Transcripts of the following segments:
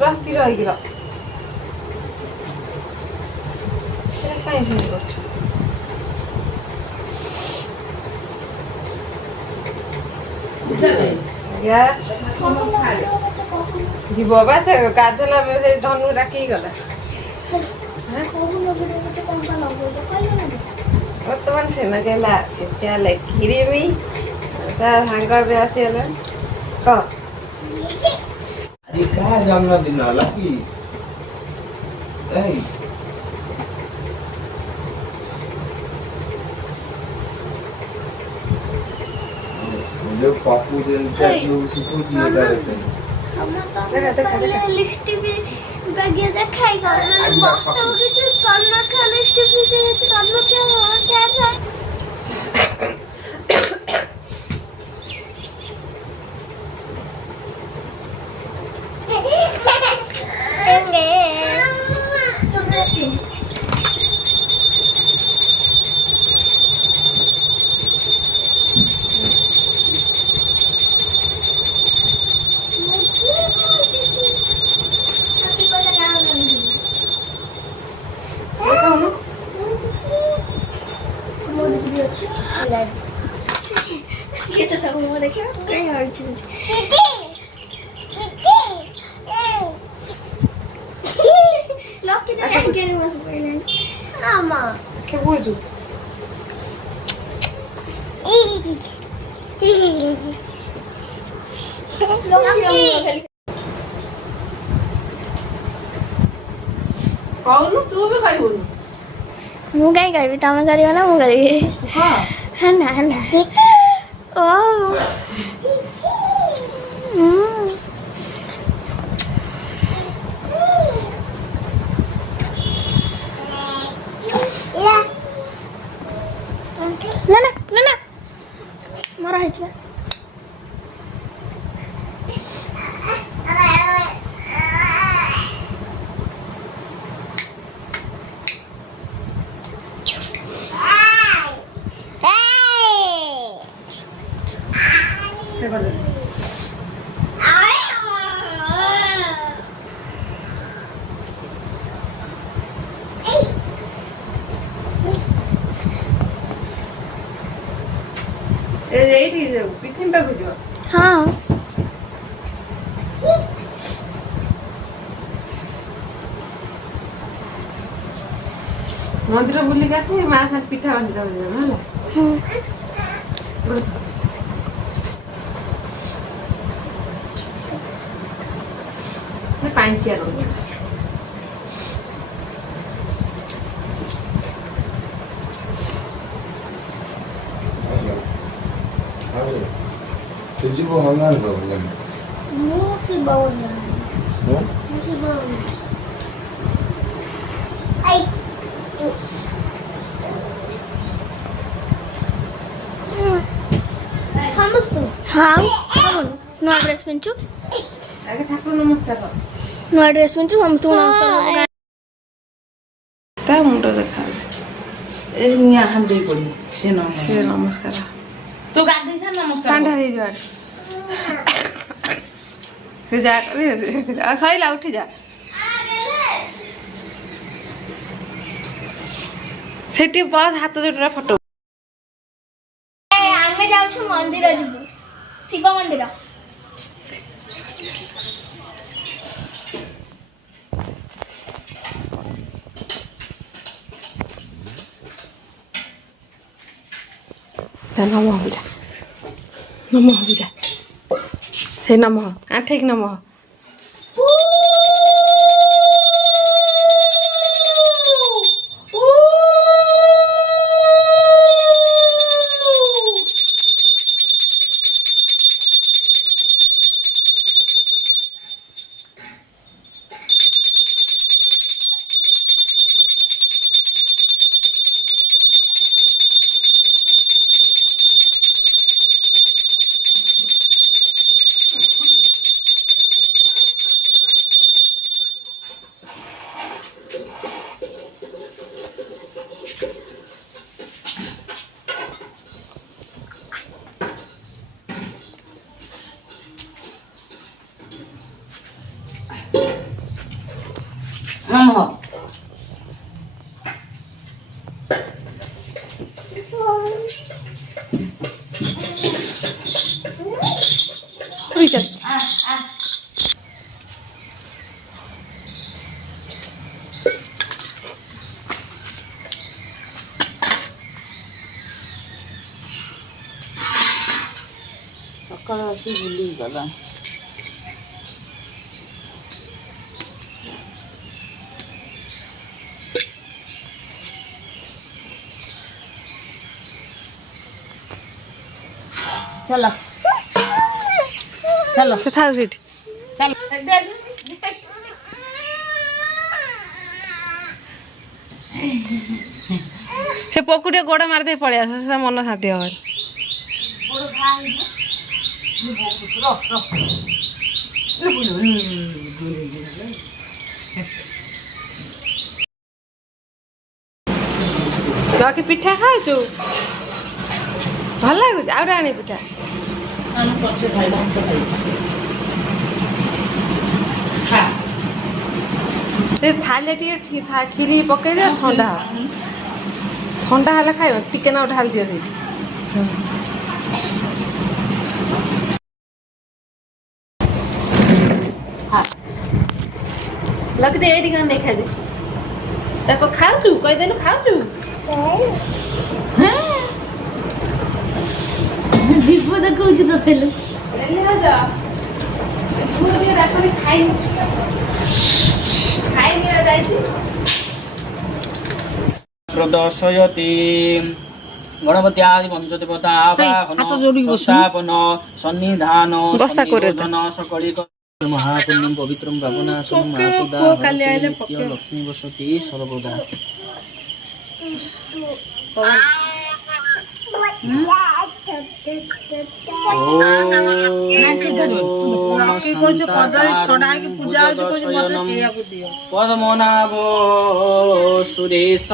रस्ती रहेगी जीव बा से गाधला में से धनु राखी गला बर्तमान से न गेला स्याले किरिमी ता हांगर बे आसेला क अरे का जन्मदिन होला कि ए जो पापू दिन चाहिए उसको दिए डालते हैं देखा लिस्ट भी बैगे देखाएगा वास्तव में किस करना का लिस्ट भी से करना क्या होना क्या ये तो सब वो देखिए कहीं और चीज लोग किधर गेम मत बोलें मामा के बुझू कौन तू भी खाई बोलू ମୁଁ କାଇଁ ଖାଇବି ତମେ କରିବ ନା ମୁଁ କରିବି हां ହେଲା ହେଲା ଓ ନା ନା ନା ନା ମରା ହେଇଯିବ पिथिन पे बुझो हाँ मंदिर बुली के आसे मां साथ पिठा बांधी दो होला मैं पांचिया रो तुझको हमारे बाबू मुझे बहुत नो मुझे बहुत आई समझ हाँ नया ड्रेस पिंचू आगे ठाकुर नमस्कार नया ड्रेस पिंचू हम तुम नमस्कार ता मुंडो देखा ए निया हम दे पड़ी से नमस्कार तो गादी से नमस्कार कांडा रे जा जा रे सैला उठी जा सेठी बहुत हाथ जोड़ा फोटो आमे जाउछु मंदिर जिबु शिव मंदिर नमः बुझा नमः बुझा से नमः आठे की नमः তুই চল ସକାଳ ଆସି ବୁଲି ଗଲା। ଚାଲ ଚାଲ ସେ ଥାଉ ସେଇଠି ସେ ପୋକୁ ଟିକେ ଗୋଡ଼ ମାରିଦେଇ ପଳେଇ ଆସ ସେ ମନ ଶାନ୍ତି ହବନି। ବାକି ପିଠା ଖାଉଛୁ ଭଲ ଲାଗୁଛି ଆଉ ଗୋଟେ ଆଣି ପିଠା ଆମେ ପଛେ ଖାଇବା ତ ଖାଇବା। ସେ ଥାଳିରେ ଟିକେ କ୍ଷୀରି ପକେଇଦିଅ ଥଣ୍ଡା ହବ ଥଣ୍ଡା ହେଲେ ଖାଇବ ଟିକେ ନା ଢାଳି ଦିଅ ସେଇଠି ଲକି ଏଇଠି କଣ ନେଇ ଖାଇଦେ ତାକୁ ଖାଉଛୁ କହିଦେଲୁ ଖାଉଛୁ ଯିବ ଦେଖଉଛି ତତେଲୁ प्रदर्शयति गणपति आदि पंचदेवता स्थापन सन्निधान सन्निरोधन सकलिक महापुण्यम पवित्रम भावनाशम महापुदा लक्ष्मी वसति सर्वदा पद्मनाभो सुरेश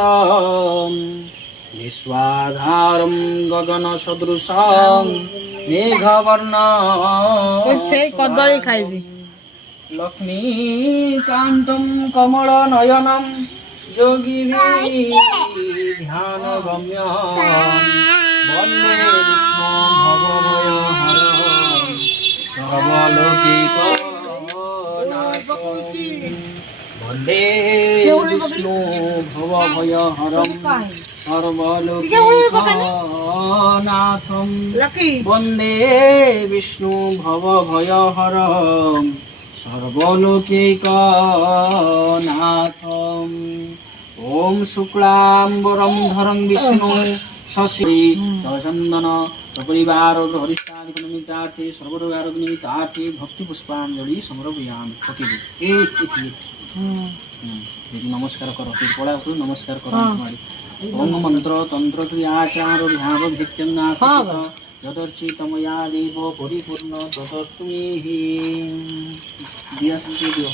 विश्वाधारं गगन सदृशं मेघवर्ण କଦଳୀ ଖାଇବି। लक्ष्मीकान्तं कमलनयनं योगी ध्यान गम्य वन्दे विष्णु भवभयहरं सर्वलोकिकनाथं वन्दे विष्णु भवभयहरं सर्वलोकिकनाथं वन्दे विष्णु भवभयहरं सर्वलोकिकनाथं ओम शुक्लांबरं धरं विष्णु शशि चंदन सपरिवार हरिष्ठादि निमित्तार्थे सर्वरोगार निमित्तार्थे भक्ति पुष्पांजलि समर्पयामि पकेबे एक नमस्कार करो फिर पड़ा तो नमस्कार करो ओम मंत्र तंत्र क्रियाचार ध्यान भित्यंगाथ यदर्चितमया देव परिपूर्ण ततस्तुमे दिया संके दियो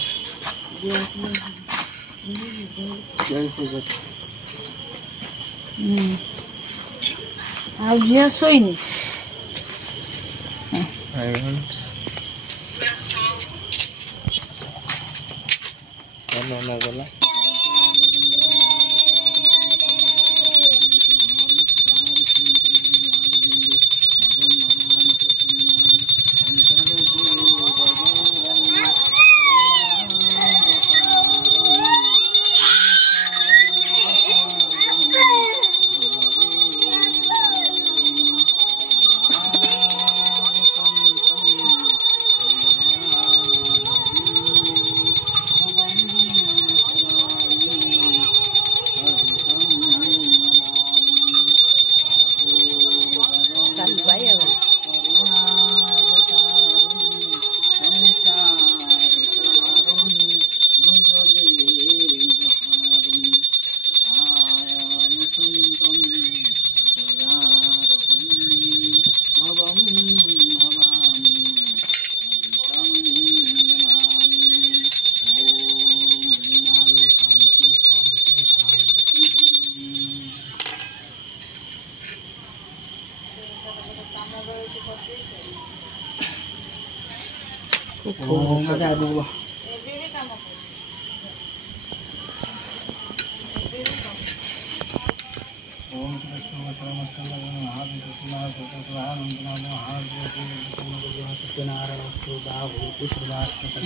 जय हो जय ଆଉ ଝିଅ ଶୋଇନି ଗଲା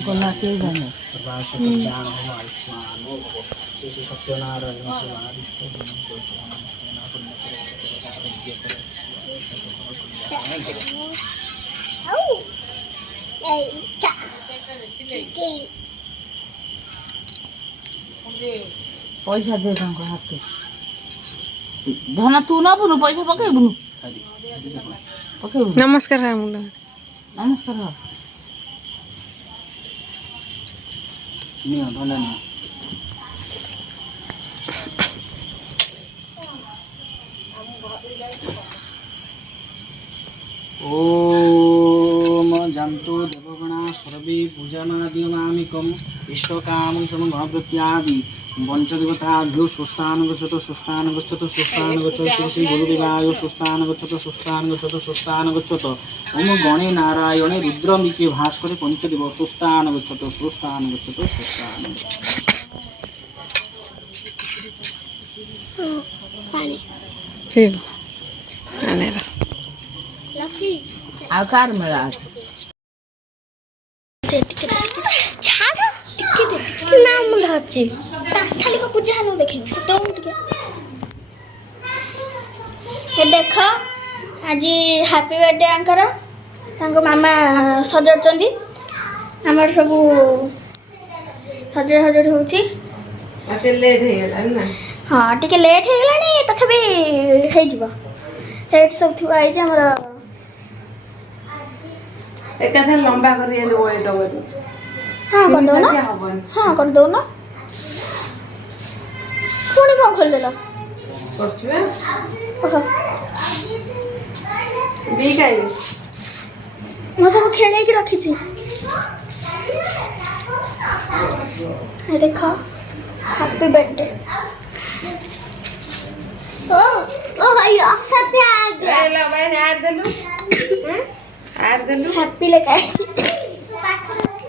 गला के जाने पैसा दे तांको हाथ धना तू ना बुनु पैसा पके बुनु पके नमस्कार है मुंडा नमस्कार नियो धना नियो ओम जंतु देवगणा सर्वे पूजनादिमामिकम् इष्टकामं समगणप्रत्यादि पंचदेवताभ्यो सुस्थान गच्छतु सुस्थान गच्छतु सुस्थान गच्छतु श्री गुरुदेवाय सुस्थान गच्छतु सुस्थान गच्छतु सुस्थान गच्छतु ओम गणे नारायणे रुद्रमिके भास्करे पंचदेव सुस्थान गच्छतु सुस्थान गच्छतु सुस्थान फिर आने रा आकार में रात छाड़ टिके दे नाम धरची खाली को पूजा हनु देखे तो तुम टिके ए देखो आज हैप्पी बर्थडे आंकर तांको मामा सजड़चंदी हमर सब सजड़ सजड़ होची आते लेट हे गेला ना हाँ टिके लेट हो गलानी तथापि हे जिवो हेड सब थुआ आइ जे हमर एकाथे लंबा करी एने ओए दबो हाँ कर दो ना हाँ कर दो ना पुणी कौन खोल देला करछुए ओहो बी काई मैं सब खेले की रखी छी ये देखो हैप्पी बर्थडे ओ ये अफसर पे आ गया एला मैंने आर देलु आर देलु हैप्पी लिखा है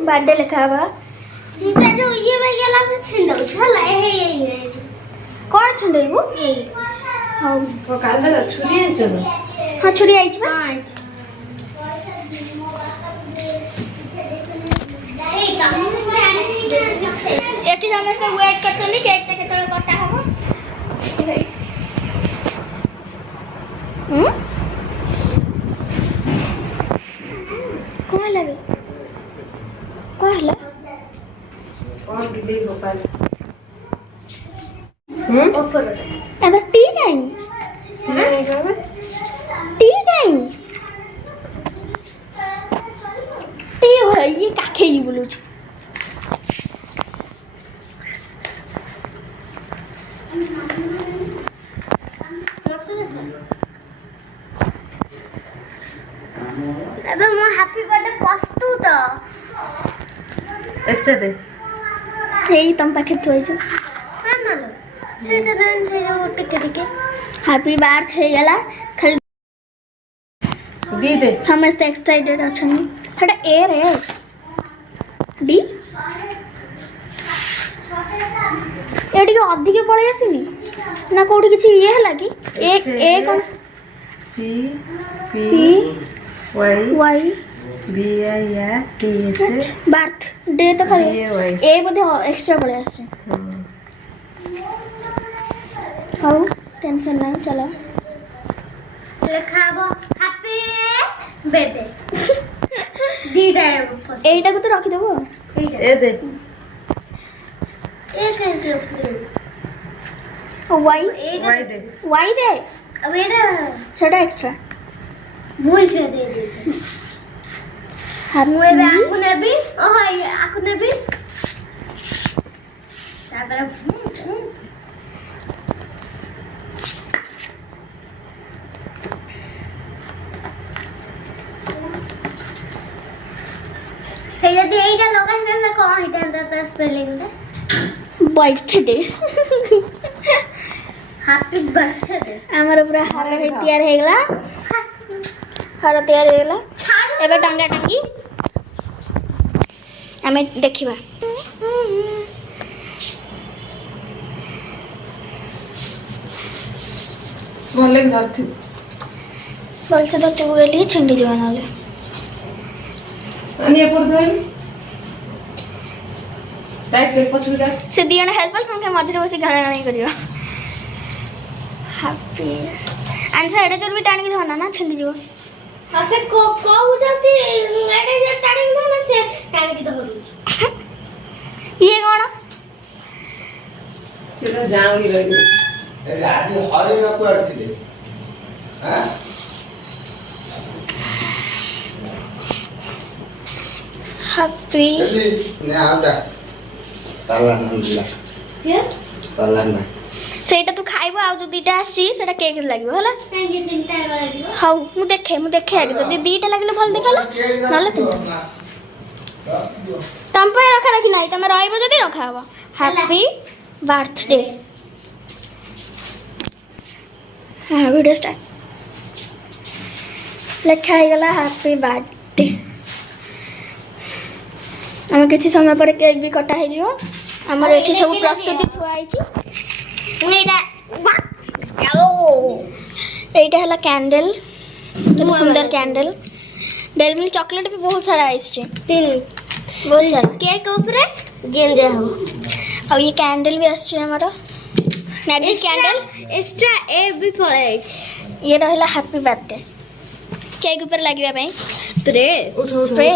बर्थडे लिखा हुआ इनका जो ये में गेला से छिंडो छला हे कौन छिंडो वो ये हां तो काल दे छुरी है चलो हां छुरी आई छ हां एटी जाने से वेट करतनी केक ता केतले कटा हो कौन लगे कौन हला और दिली गोपाल ऊपर एदा T time T time T हो ये काखे ही बोलू छ ଏବେ ମୋ ହାପି बर्थडे ପ୍ରସ୍ତୁତ अच्छा दे ଏଇ ତମ ପାଖରେ ଥୋଇଛୁ ନା ସେଇଟା ଦେନ୍ ସେ ଯୋଉ ଟିକେ ଟିକେ ହାପି ବାର୍ଥ ହେଇଗଲା ଖାଲି दी दे ସମସ୍ତେ ଏକ୍ସାଇଟେଡ୍ ଅଛନ୍ତି ସେଟା ଏ ରେ ଡି ଏ ଟିକେ ଅଧିକ ପଳେଇ ଆସିନି ନା କୋଉଠି କିଛି ଇଏ ହେଲା କି ଏ କଣ P P Y Y B I R T S birthday ତ ଖାଲି BAY ଏ ବୋଧେ ଏକ୍ସଟ୍ରା ପଳେଇ ଆସିଛି ହଉ ଟେନସନ୍ ନାହିଁ ଚାଲ ଲେଖା ହବ ହାପି बर्थडे ଦିଟା ଏଇଟାକୁ ତ ରଖିଦେବୁ ए दे ଏ ସେମିତି ୱାଇ वाई दे ୱାଇ ଦେ अब ଏଇଟା ସେଟା ଏକ୍ସଟ୍ରା ଭୁଲ ସେ ଦେ ମୁଁ ଏବେ ଆକୁ ନେବି ଓହୋ ଆକୁ ନେବି ତାପରେ ଯଦି ଏଇଟା ଲଗାଇଥାନ୍ତା କ'ଣ ହେଇଥାନ୍ତା ତା ସ୍ପେଲିଂଟା बर्थडे हैप्पी बर्थडे हमर पूरा हार तैयार हे गेला हार तैयार हे गेला एबे टांगा टांगी हमें देखिबा ଭଲ ଲାଗି ଧରିଥିବୁ ଭଲସେ ଧରିଥିବୁ ବୋଲି ଛିଣ୍ଡି ଯିବ ନହେଲେ। अनि एपट धइली टाइट कर पछुड़ जा से दी जण हेल्पर तुमके मझिरे बसी गाना गाना करियो। हैप्पी आंसर एडे चल भी टाणी के धरना ना छिंडी जीव। हाथे को कहउछती एडे जे टाणी के धरना से टाणी के धरु। ये कोन तेरा जावड़ी रही ए आज हरे ना कुआड़ थिले हां हैप्पी जल्दी ने आउटा ताला ना दिला ये ताला ना सेटा तू खाइबो आ जो दीटा आसी सेटा केक रे लागबो हला काहे के तीनटा लागबो हाउ मु देखे आगे जदी दीटा लागले भल देखाला नले तीनटा तम पे रखा रखी नाही तमे रहइबो जदी रखाबो। हैप्पी बर्थडे हां वीडियो स्टार्ट लिखा है गला हैप्पी बर्थडे। हम किसी समय पर केक भी कटा है जो हमर एठी सब प्रस्तुति थुआई छी। एटा हला कैंडल बहुत सुंदर कैंडल डेल मिल्क चॉकलेट भी बहुत सारा आइछ तीन बहुत सारा केक ऊपर गेंदे हो और ये कैंडल भी आछ हमारा मैजिक कैंडल एक्स्ट्रा ए भी पड़े ये रहला हैप्पी बर्थडे केक ऊपर लागबा पई स्प्रे स्प्रे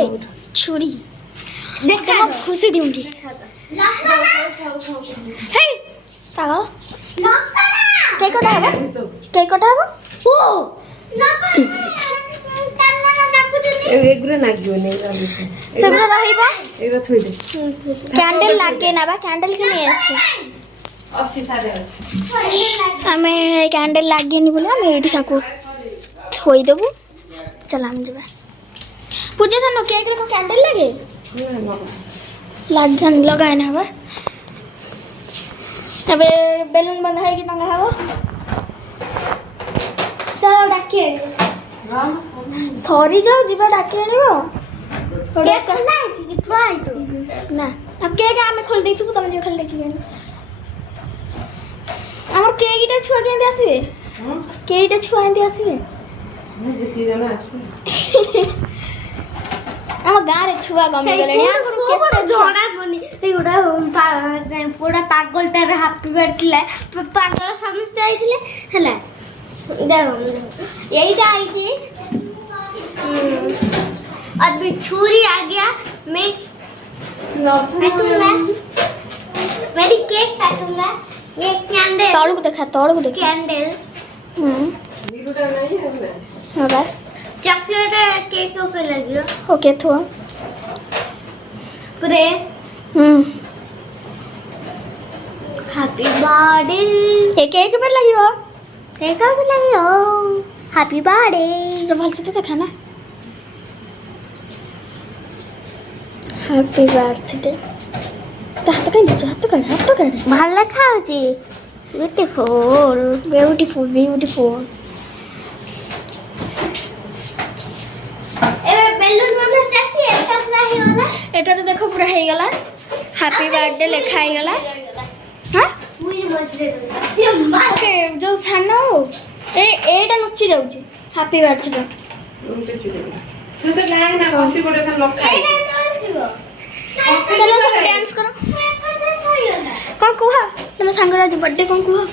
छुरी देख मैं खुशी दूंगी। हे ताओ केक कटा है केक कटा है ओ एगुरे नागियो नै सब रहिबा एगो थोइ दे कैंडल लागे ना बा कैंडल के नहीं आछे अच्छी सारे अछि हमें कैंडल लागेनी बोले हम एठी साको थोइ देबु चल हम जेबा पूजा सन केक रे को कैंडल लागे लागन लगाए ना बा अबे बेलून बंधा है कि टंगा है वो चलो डाके सॉरी जाओ जीवा डाके आनिबो केक कहला कि थुआई तो ना अब केक आमे खोल देइछु तमे जे खोल देखि गेन हमर केक इटा छुआ केंदे आसीबे केक इटा छुआ एंदे आसीबे जेती जना अछि ଆମ ଗାଁରେ ଛୁଆ କମି ଗଲେଣି ଆଗରୁ କେତେ ଜଣା ପନି ଏଗୁଡା ପୁରା ପାଗଳଟାରେ ହାପି ବାର୍ଥଡେ ପାଗଳ ସମସ୍ତେ ଆଇଥିଲେ ହେଲା ଦେଖ ଏଇଟା ଆଇଛି अभी छुरी आ गया मैं काटूंगा मेरी केक काटूंगा ये कैंडल तोड़ को देखा कैंडल वीडियोटा नहीं है ना होगा चॉकलेट केक ऊपर लगियो ओके थो पूरे हैप्पी बर्थडे ये केक ऊपर लगियो हैप्पी बर्थडे जो भल से तो देखा ना हैप्पी बर्थडे तो हाथ कर भल लखा होची ब्यूटीफुल एटा तो देखो पूरा हे गला हैप्पी बर्थडे लिखा हे गला हां ओके जो सानो एटा नुची जाउची हैप्पी बर्थडे सुनते लाग ना हंसी पड़े खान लखा चलो सब डांस करो कौन कुहा तुम सांगर आज बर्थडे कौन कुहा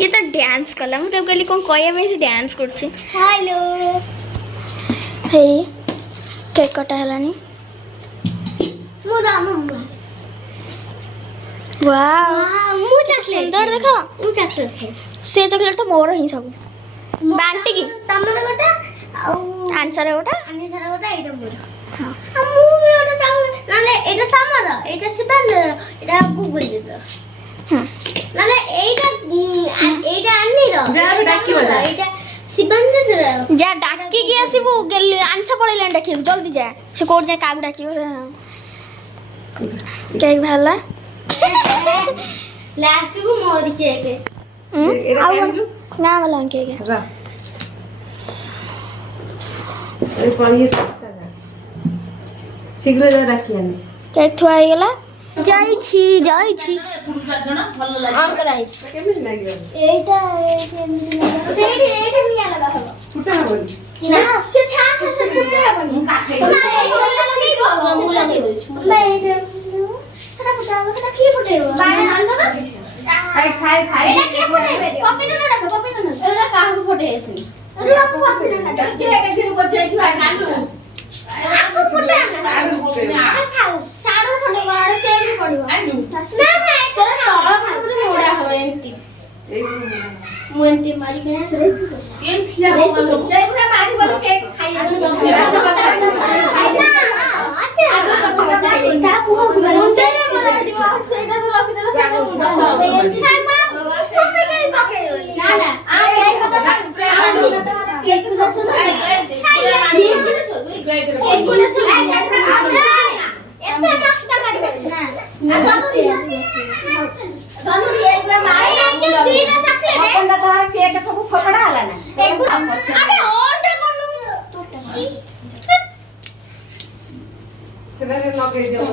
ये तो डांस कला मैं तब कहली कौन कहया में से डांस करछे हेलो हे केक कटा हलानी मोरा मम्मा वाओ मु चॉकलेट सुंदर देखो मु चॉकलेट खाई से चॉकलेट तो मोर ही सब बांटी की तमर गोटा आंसर गोटा एटा मोर हां मु भी गोटा चॉकलेट नाले एटा तमर एटा सिबान एटा गुगल दे नाले एटा अन्नी रो जा डाकी वाला एटा सिबान दे जा डाकी के आसीबो गेल आंसर पड़ेला डाकी जल्दी जा से कोड जा काग डाकियो केक भाला लास्ट को मोर केक ना वाला केक रा ए पानी शीघ्र जा डाकी आनी केक थुआ गला ଯାଇଛି ଅନ୍ କରାହେଇଛି କେମିତି ଲାଗିବ ଏଇଟା ସେଇଠି ନିଆଁ ଲଗା ହବ ଫୁଟା ହବନି ନା ସେ ଛାଁ ସେ ଫୁଟା ହବନି ମୁଁ ଲଗେଇ ଦଉଛି ସେଟା ଫୁଟା ହବ ସେଟା କିଏ ଫୁଟେଇବ ଏଇଟା କିଏ ଫୁଟେଇବେ ପପି ନନା ଡାକ ଏଇଟା କାହାକୁ ଫୁଟେଇ ଆସିନି ମୁଁ ଏମିତି ମାରିକିନା ସେଟାରେ ଲଗେଇ ଦିଅ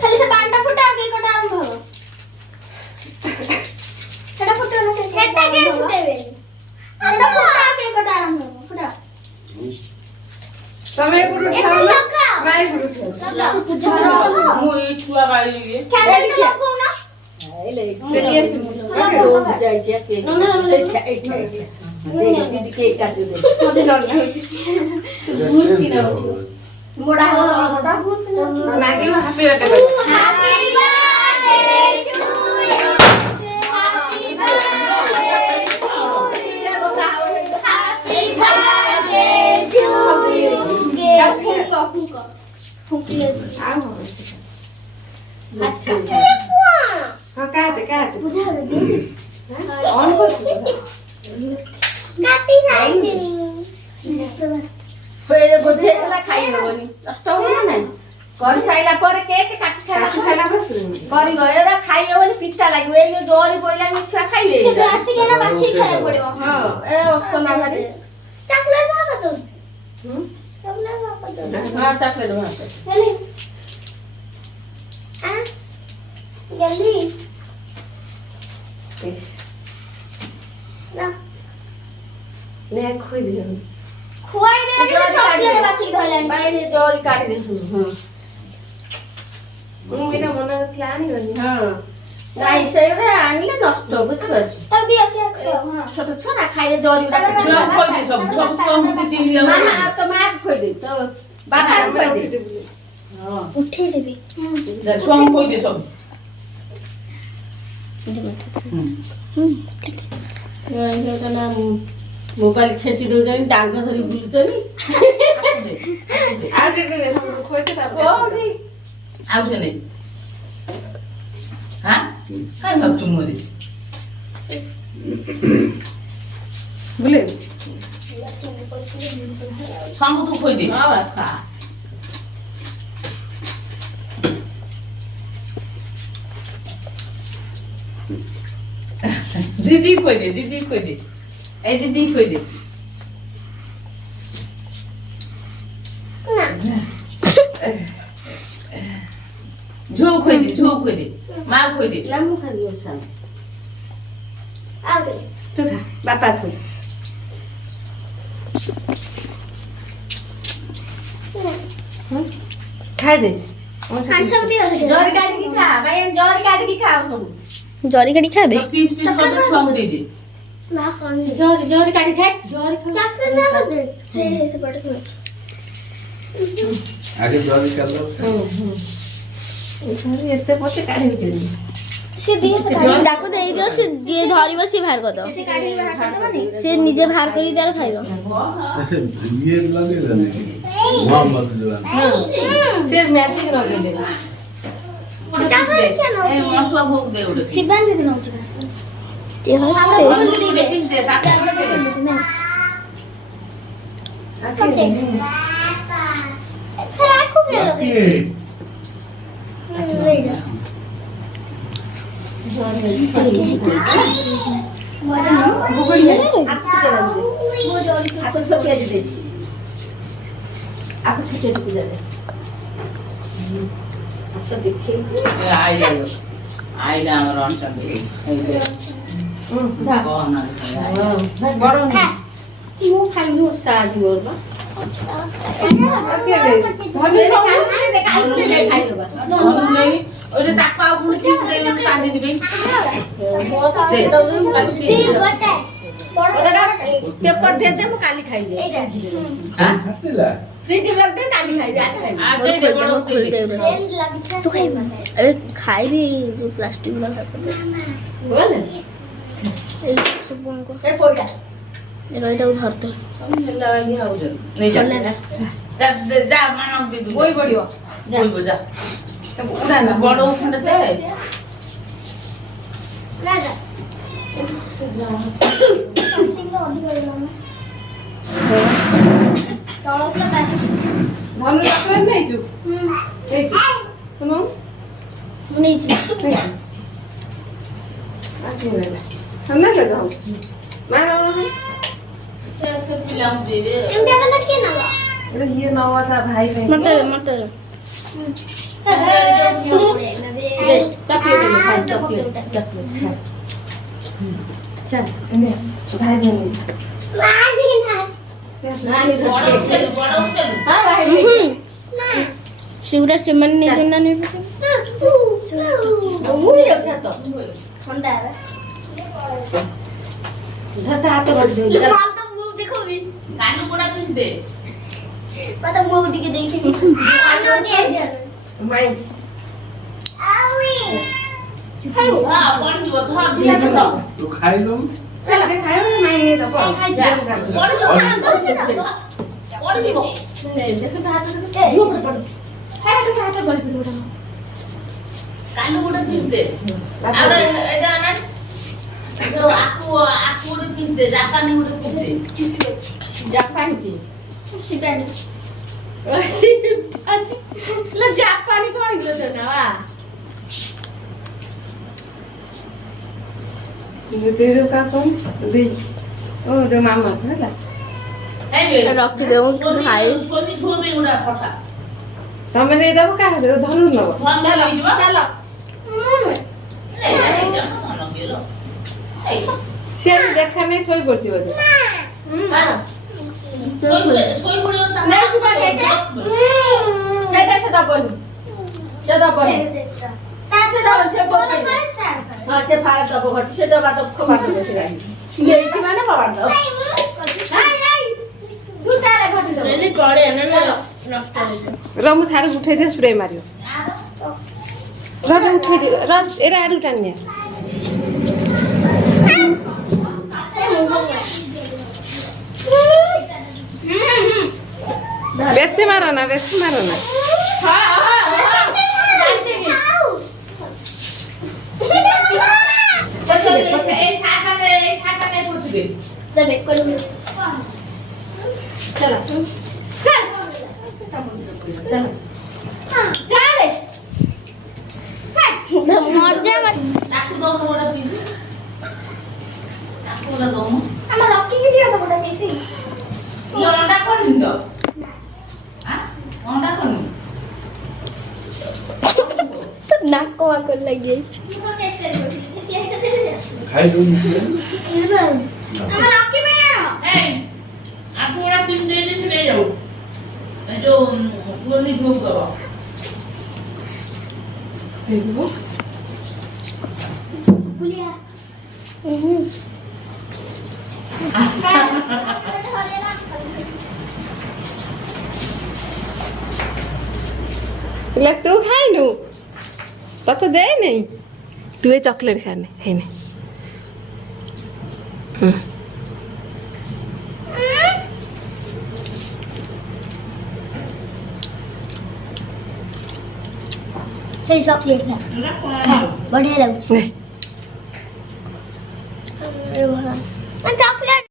ଖାଲି ସେ ପାଣିଟା ଫୁଟା ଆଉ କେକଟା ଆରମ୍ଭ ହବ ସେଟା ଫୁଟେଇବ ସେଟା କେ ଫୁଟେଇବେ ସେଟା ଫୁଟା ଆଉ କେକଟା ଆରମ୍ଭ ହବ ଫୁଟା ତମେ ଏପଟୁ ଉଠାଅ ନା ମାଇ ଏପଟୁ ଉଠାଅ ମୁଁ ଏଇ ଛୁଆ ବାଇଲି କ୍ୟାଣ୍ଡେଲ ଲଗାଉନା ମୋଡା ହବ ନାଗିବ happy birthday Happy birthday to you. Happy birthday to you. Happy birthday to you. फूको फूकिए अच्छा हां काट बुझा दे ऑन कर काटी नहीं ବୁଝେଇଲା ଖାଇ ହବନି କଷ୍ଟ ହବ ନା ନାଇଁ କରିସାଇଲା ପରେ କେକ୍ କାଟି ସାଇଲା କରି ଗଏରା ଖାଇ ହବନି ପିତା ଲାଗିବ ଏଇ ଯୋଉ ଦଳି ପଇଲାନି ଛୁଆ ଖାଇବେ ସେ ପ୍ଲାଷ୍ଟିକ ହେଲା ବାଛି ଖାଇବାକୁ ପଡିବ ହଁ ଏ ଅସନା ଭାରି ଚକଲେଟ ଭାଗ ଦो ହଁ ଚକଲେଟ ଭାତ ଗଲି आ गली ना ने खोई दियो खुआई दे चॉकलेट बाची धइलानी बाई दଳି काटी देसु ହଁ ମୁଁ ବିନା ମନା କରିଥିଲା ଆଣିବନି ହଁ ନାଇଁ ସେଇଗୁରା ଆଣିଲେ ନଷ୍ଟ ବୁଝିପାରୁଛୁ ତାକୁ ଦିଅ ସେ ଖାଅ ଛୋଟ ଛୁଆ ନା ଖାଇଲେ ଜରି ଗୁଡା ଖୋଇଦେ ସବୁ ମାମା ତ ମା ଖୋଇଦେ ତ ବାପା ଖୋଇଦେ ଉଠେଇ ଦେବି ଛୁଆଙ୍କୁ ଖୋଇଦେ ସବୁ ମୋବାଇଲ ଖେଚି ଦଉଛନ୍ତି ଡାଙ୍ଗ ଧରି ବୁଲୁଛନ୍ତି ଆଉ ଟିକେ ଖୋଇତେ ତାପରେ ଆଉ ସେ ନେଇ ହଁ କାଇଁ ଭାବୁଛୁ ମୋରି ବୁଲେ ସମସ୍ତଙ୍କୁ ଖୋଇଦେ ହଁ ବାପା दीदी खोई दे ए दीदी खोई दे झो खोई दे मां खोई दे लामु खाली ओसा आ गई तू खा बापा तू खा दे आंसर दियो जोर काट के खा भाई जोर काट के खा सब जरी कड़ी खाबे पीस पीस कर दे छुआ दे दे ना कौन जोर काट खा जोर खा चॉकलेट ना दे हे से पड़ तुम आगे जॉली कर लो एते पछे काढी बिकरी से दियो से ताको दे दियो से जे धरिबो से बाहर कर दो से काढी बाहर कर दो नी से निजे बाहर करी तार खाइबो ऐसे ये लगे रहने मोहम्मद जवान से मैजिक लगे दे ए मसुआ भोग दे उड़े शिवान दे नौ छिबा ये हो दे पीस दे ताके ओके राखो के लोगे ଆକୁ ଛୋଟିଆ ଦେଇଛି ଆକୁ ଛୋଟିଆ ଟିକେ ଦେବେ ତ ଦେଖେଇଛି ଆଇଲା ଆମର ଅଛନ୍ତି ବଡ ମୁଁ ଖାଇଲି ଓଷା ଆଜି ମୋର ବା পেপার দিয়ে দে, ମୁଁ କାଲି ଖାଇବି ଫ୍ରିଜରେ ରଖିଦେ, କାଲି ଖାଇବି ଆଜି ଖାଇବି ତୁ ଖାଇବୁ ଏବେ ଖାଇବି ପ୍ଲାଷ୍ଟିକ ଗୁଡା ବୁଝିଲେ? ଏଇ ସବୁ ଏ ପଇଡା ଏଇଟାକୁ ଧରତେ ବହି ପଡିବ ବଡ ଖଣ୍ଡେ ଦେ ଭଲ ଚକଲେଟ୍ ନେଇଛୁ ନେଇଛୁ ଶୁଣୁ ନେଇଛି ସାମ୍ନା କେ ଯାଉ ମାର ପିଲାଙ୍କୁ ଦେଇଦେ ଏଟା ଇଏ ନବା ତା ଭାଇ ପାଇଁ ମତେ ମତେ ଚକଲେଟ୍ ଖାଇ ଚକଲେଟ୍ ଚାଲ ଏନେ ଭାଇ ପାଇଁ ସେଗୁଡା ସେମାନେ ନେଇଛନ୍ତି ନା ନେବେ ଥଣ୍ଡା ହାତ ବଢି ଦଉଛି କାନୁ ପୋଡା ପିସ୍ ଦେ ଟିକେ ଦେଖିବି ଭାଇ ପଡିଯିବ ଧର ତୁ ଖାଇଲୁ ଚାଲ ଖାଇବା ମାଇ ନେଇ ଦବ କାନୁ ଗୋଟେ ପିସ୍ ଦେ ଆଉ ଏଇଟା ନା ଯୋଉ ଆକୁ ଗୋଟେ ପିସ୍ ଦେ ଜାପାନି ଗୋଟେ ପିସ୍ ଦେ ଜାପାନି କି ଜାପାନି କହିଲ ନା ଦେଇଦେବୁ କାହାକୁ ଦେଇ ଓ ତୋ ମାମା ହେଲା ରଖିଦେବୁ ଖାଇ ସୋନି ଛୁଆ ପାଇଁ ଗୋଟେ ଫଟା ତମେ ଦେଇଦବ କାହା ଦେବ ଧନୁ ନବ ଧନ ହେଇଯିବ ଚାଲ ସିଏ ଆଜି ଦେଖା ନାହିଁ ଶୋଇ ପଡିଥିବ ସେଇଟା ସେ ଦବନି ସେ ଦବନି ହଁ ସେ ଫାଳେ ଦବ ଘଟି ସେ ଦବା ତ ଖବାର ଦବ ସେ ଗାଈ ନେଇଛି ମାନେ ଖବାର ଦବ ତୁ ତାରେ ଘଟି ଦବ ର ମୁଁ ସାରୁ ଉଠେଇ ଦିଏ ସ୍ପ୍ରେ ମାରିବ ରଟ ଉଠେଇ ଦିଅ ର ଏରା ଆଡୁ ଟାଣିଆ ବେଶୀ ମାର ନା ବେଶୀ ମାର ନା ମଜା ତାକୁ ଦମ ଗୋଟେ ପିସ୍ ତାକୁ ଗୋଟେ ଦମ ଆମ ରଖିକି ଦିଅ ତ ଗୋଟେ ମିଶି ଇଏ ଅଣ୍ଡା କରିନି ତ ଅଣ୍ଡା କରିନି ନାକ ମାକ ଲାଗିଯାଇଛି ଖାଇଲୁ ଆକୁ ଗୋଟେ ପିସ୍ ଦେଇନି ସେ ନେଇଯାଉ ଏ ଯୋଉ ସୁନି ଝୁକ୍ ଦବ ପିଲା ତୁ ଖାଇନୁ ତତେ ଦେଇନି ତୁ ଏ ଚକଲେଟ୍ ଖାନେ ହେଇନି चॉकलेट खा बढ़िया लगे चॉकलेट